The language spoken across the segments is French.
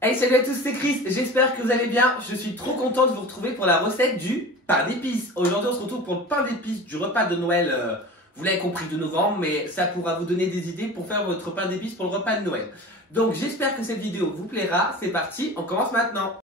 Hey, salut à tous, c'est Chris, j'espère que vous allez bien. Je suis trop content de vous retrouver pour la recette du pain d'épices. Aujourd'hui, on se retrouve pour le pain d'épices du repas de Noël, vous l'avez compris, de novembre, mais ça pourra vous donner des idées pour faire votre pain d'épices pour le repas de Noël. Donc, j'espère que cette vidéo vous plaira. C'est parti, on commence maintenant.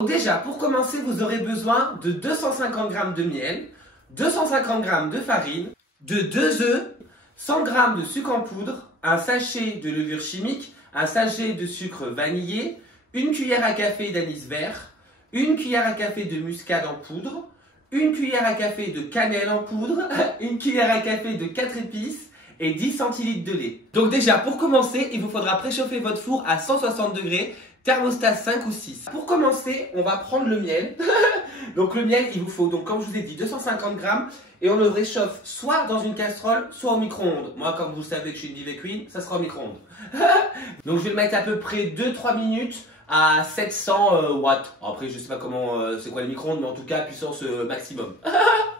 Donc déjà, pour commencer, vous aurez besoin de 250 g de miel, 250 g de farine, de 2 œufs, 100 g de sucre en poudre, un sachet de levure chimique, un sachet de sucre vanillé, une cuillère à café d'anis vert, une cuillère à café de muscade en poudre, une cuillère à café de cannelle en poudre, une cuillère à café de 4 épices et 10 centilitres de lait. Donc déjà, pour commencer, il vous faudra préchauffer votre four à 160 degrés, thermostat 5 ou 6. Pour commencer, on va prendre le miel. Donc le miel, il vous faut, donc comme je vous ai dit, 250 g et on le réchauffe soit dans une casserole, soit au micro-ondes. Moi, comme vous savez que je suis une diva queen, ça sera au micro-ondes. Donc je vais le mettre à peu près 2-3 minutes à 700 watts. Après, je sais pas comment, c'est quoi le micro-ondes, mais en tout cas, puissance maximum.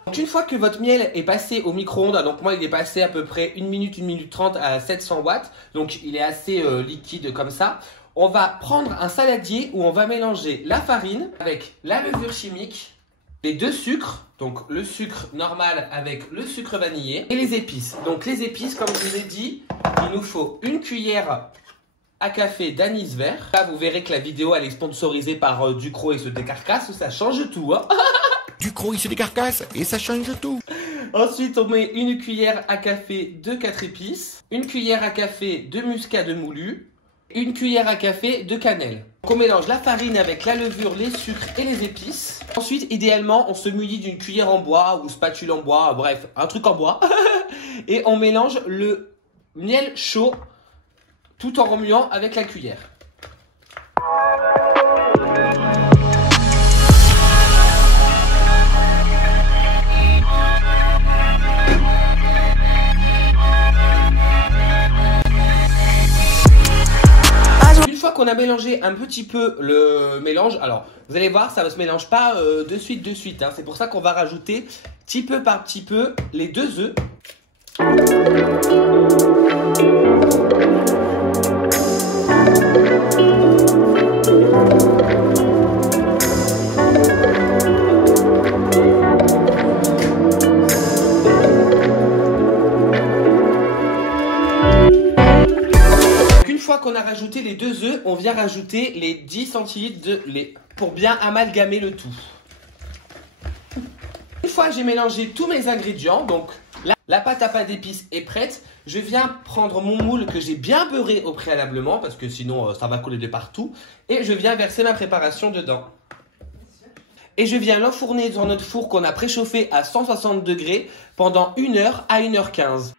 Donc une fois que votre miel est passé au micro-ondes, donc moi il est passé à peu près 1 minute 30 à 700 watts, donc il est assez liquide comme ça. On va prendre un saladier où on va mélanger la farine avec la levure chimique, les deux sucres, donc le sucre normal avec le sucre vanillé et les épices. Donc les épices, comme je vous ai dit, il nous faut une cuillère à café d'anis vert. Là, vous verrez que la vidéo elle est sponsorisée par Ducros et se décarcasse, ça change tout. Hein. Ducros il se décarcasse et ça change tout. Ensuite, on met une cuillère à café de 4 épices, une cuillère à café de muscade moulu, une cuillère à café de cannelle. Donc on mélange la farine avec la levure, les sucres et les épices. Ensuite, idéalement, on se munit d'une cuillère en bois ou spatule en bois, bref, un truc en bois. Et on mélange le miel chaud tout en remuant avec la cuillère. Une fois qu'on a mélangé un petit peu le mélange, alors vous allez voir, ça ne se mélange pas de suite. Hein. C'est pour ça qu'on va rajouter petit peu par petit peu les 2 œufs. Une fois qu'on a rajouté les 2 œufs, on vient rajouter les 10 centilitres de lait pour bien amalgamer le tout. Une fois que j'ai mélangé tous mes ingrédients, donc la pâte à pain d'épices est prête, je viens prendre mon moule que j'ai bien beurré au préalablement parce que sinon ça va couler de partout et je viens verser ma préparation dedans. Et je viens l'enfourner dans notre four qu'on a préchauffé à 160 degrés pendant 1 heure à 1h15.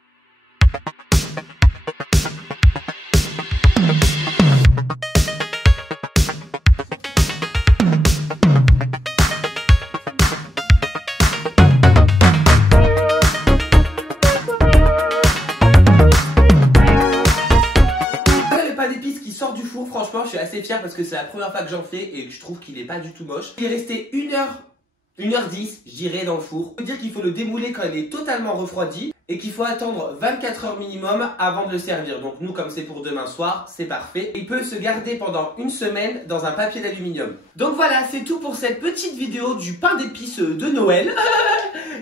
Du four, franchement je suis assez fier parce que c'est la première fois que j'en fais et que je trouve qu'il est pas du tout moche. Il est resté 1h10 je dirais dans le four. Ça veut dire qu'il faut le démouler quand il est totalement refroidi et qu'il faut attendre 24 heures minimum avant de le servir. Donc nous, comme c'est pour demain soir, c'est parfait. Il peut se garder pendant 1 semaine dans un papier d'aluminium. Donc voilà, c'est tout pour cette petite vidéo du pain d'épices de Noël.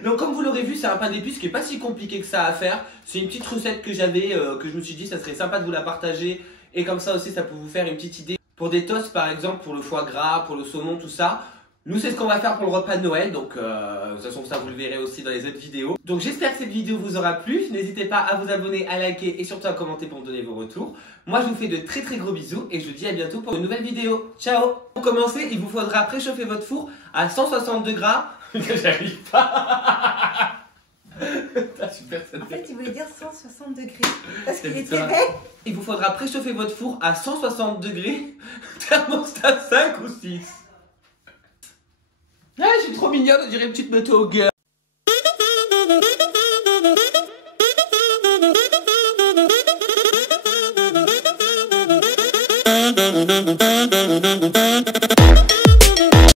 Donc comme vous l'aurez vu, c'est un pain d'épices qui est pas si compliqué que ça à faire. C'est une petite recette que j'avais, que je me suis dit ça serait sympa de vous la partager. Et comme ça aussi, ça peut vous faire une petite idée pour des toasts, par exemple, pour le foie gras, pour le saumon, tout ça. Nous, c'est ce qu'on va faire pour le repas de Noël. Donc, de toute façon, ça, vous le verrez aussi dans les autres vidéos. Donc, j'espère que cette vidéo vous aura plu. N'hésitez pas à vous abonner, à liker et surtout à commenter pour me donner vos retours. Moi, je vous fais de très très gros bisous et je vous dis à bientôt pour une nouvelle vidéo. Ciao! Pour commencer, il vous faudra préchauffer votre four à 160 degrés. J'arrive pas. Super, en fait, il voulait dire 160 degrés. Parce qu'il était ça. bête. Il vous faudra préchauffer votre four à 160 degrés, thermostat 5 ou 6. Ah, je suis trop mignonne, on dirait une petite moto au gueule.